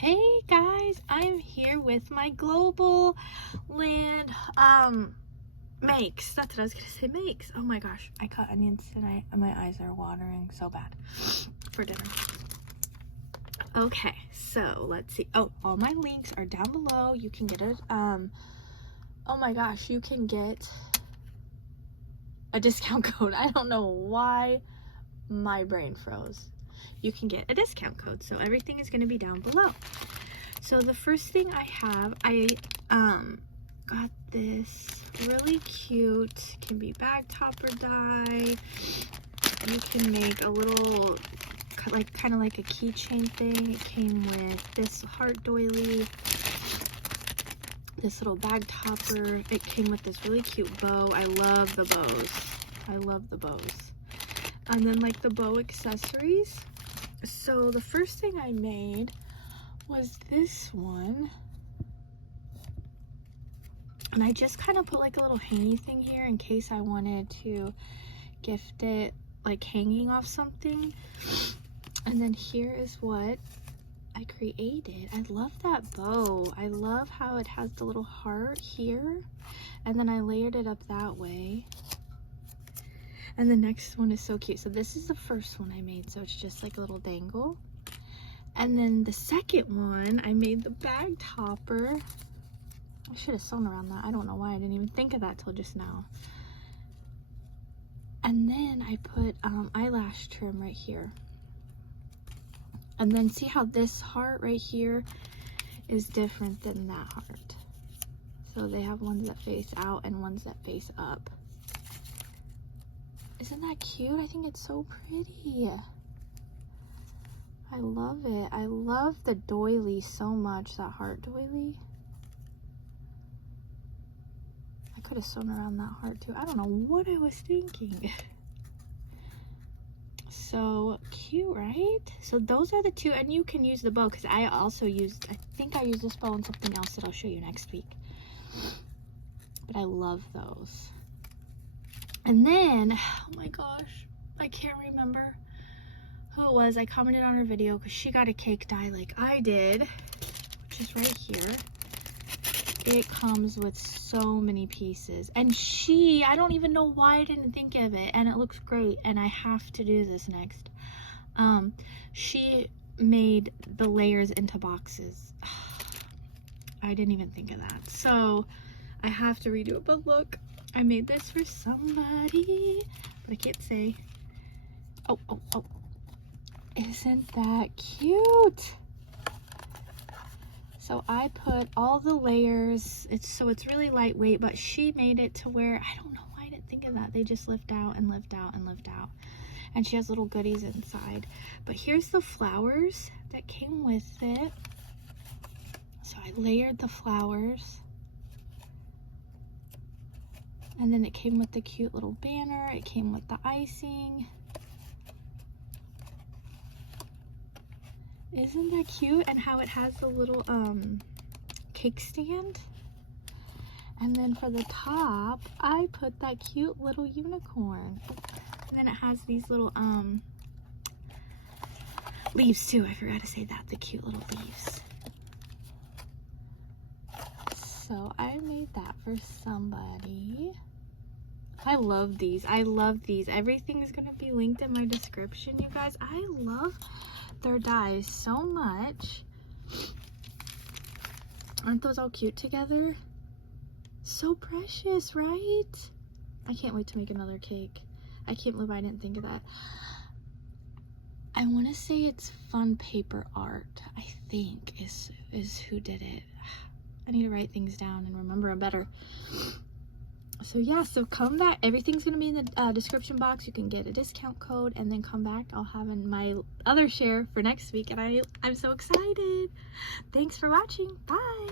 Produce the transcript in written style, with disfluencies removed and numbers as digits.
Hey guys, I'm here with my Globleland makes. That's what I was gonna say, makes. Oh my gosh, I cut onions tonight and my eyes are watering so bad for dinner. Okay, so let's see. Oh, all my links are down below. You can get it. Oh my gosh, you can get a discount code. I don't know why my brain froze. You can get a discount code, so everything is going to be down below. So the first thing I have, I got this really cute, can be bag topper die. You can make a little kind of like a keychain thing. It came with this heart doily, this little bag topper. It came with this really cute bow. I love the bows. I love the bows. And then like the bow accessories. So the first thing I made was this one, and I just kind of put like a little hangy thing here in case I wanted to gift it like hanging off something. And then here is what I created. I love that bow. I love how it has the little heart here, and then I layered it up that way. And the next one is so cute. So this is the first one I made. So it's just like a little dangle. And then the second one, I made the bag topper. I should have sewn around that. I don't know why I didn't even think of that till just now. And then I put eyelash trim right here. And then see how this heart right here is different than that heart. So they have ones that face out and ones that face up. Isn't that cute? I think it's so pretty. I love it. I love the doily so much, that heart doily. I could have sewn around that heart too. I don't know what I was thinking. So cute, right? So those are the two, and you can use the bow because I also used, I think I used this bow and something else that I'll show you next week. But I love those. And then, oh my gosh, I can't remember who it was. I commented on her video because she got a cake die like I did, which is right here. It comes with so many pieces. And I don't even know why I didn't think of it. And it looks great. And I have to do this next. She made the layers into boxes. I didn't even think of that. So I have to redo it. But look. I made this for somebody, but I can't say. Oh. Isn't that cute? So I put all the layers. It's really lightweight, but she made it to where, I don't know why I didn't think of that. They just lift out and lift out and lift out. And she has little goodies inside. But here's the flowers that came with it. So I layered the flowers. And then it came with the cute little banner. It came with the icing. Isn't that cute? And how it has the little cake stand. And then for the top, I put that cute little unicorn. And then it has these little leaves too. I forgot to say that. The cute little leaves. So I made that for somebody. I love these. I love these. Everything is going to be linked in my description, you guys. I love their dies so much. Aren't those all cute together? So precious, right? I can't wait to make another cake. I can't believe I didn't think of that. I want to say it's Fun Paper Art, I think, is who did it. I need to write things down and remember them better. So yeah, so come back. Everything's going to be in the description box. You can get a discount code and then come back. I'll have in my other share for next week. And I'm so excited. Thanks for watching. Bye.